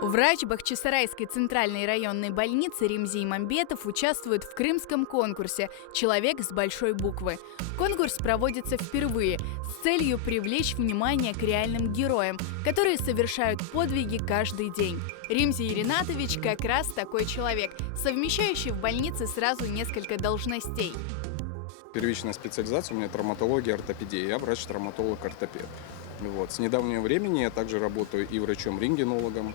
Врач Бахчисарайской центральной районной больницы Ремзи Имамбетов участвует в крымском конкурсе «Человек с большой буквы». Конкурс проводится впервые с целью привлечь внимание к реальным героям, которые совершают подвиги каждый день. Ремзи Ринатович как раз такой человек, совмещающий в больнице сразу несколько должностей. Первичная специализация у меня травматология, ортопедия. Я врач-травматолог-ортопед. С недавнего времени я также работаю и врачом-рентгенологом,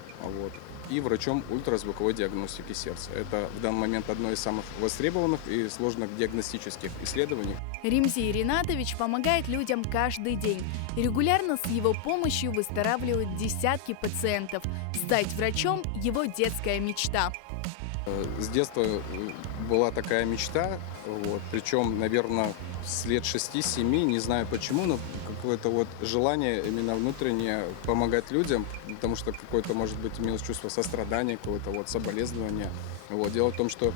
и врачом ультразвуковой диагностики сердца. Это в данный момент одно из самых востребованных и сложных диагностических исследований. Ремзи Ринатович помогает людям каждый день. Регулярно с его помощью выздоравливают десятки пациентов. Стать врачом – его детская мечта. С детства была такая мечта, причем, наверное, с лет 6-7, не знаю почему, но какое-то желание именно внутреннее помогать людям, потому что какое-то, может быть, имелось чувство сострадания, какого-то соболезнования. Дело в том, что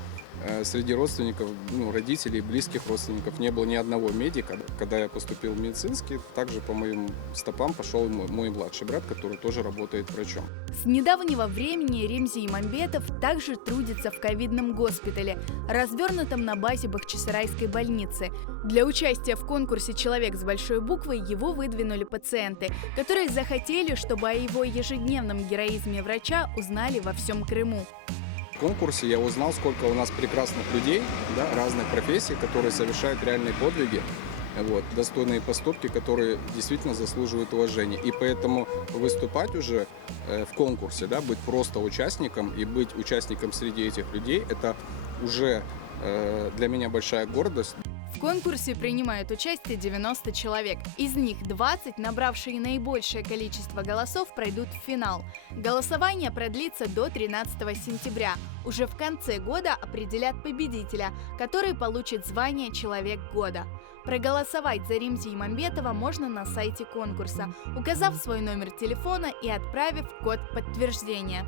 среди родственников, родителей, близких родственников не было ни одного медика. Когда я поступил в медицинский, также по моим стопам пошел мой младший брат, который тоже работает врачом. С недавнего времени Ремзи Имамбетов также трудится в ковидном госпитале, развернутом на базе Бахчисарайской больницы. Для участия в конкурсе «Человек с большой буквы» его выдвинули пациенты, которые захотели, чтобы о его ежедневном героизме врача узнали во всем Крыму. В конкурсе я узнал, сколько у нас прекрасных людей, разных профессий, которые совершают реальные подвиги, достойные поступки, которые действительно заслуживают уважения. И поэтому выступать уже в конкурсе, быть просто участником и быть участником среди этих людей, это уже для меня большая гордость. В конкурсе принимают участие 90 человек. Из них 20, набравшие наибольшее количество голосов, пройдут в финал. Голосование продлится до 13 сентября. Уже в конце года определят победителя, который получит звание «Человек года». Проголосовать за Ремзи Имамбетова можно на сайте конкурса, указав свой номер телефона и отправив код подтверждения.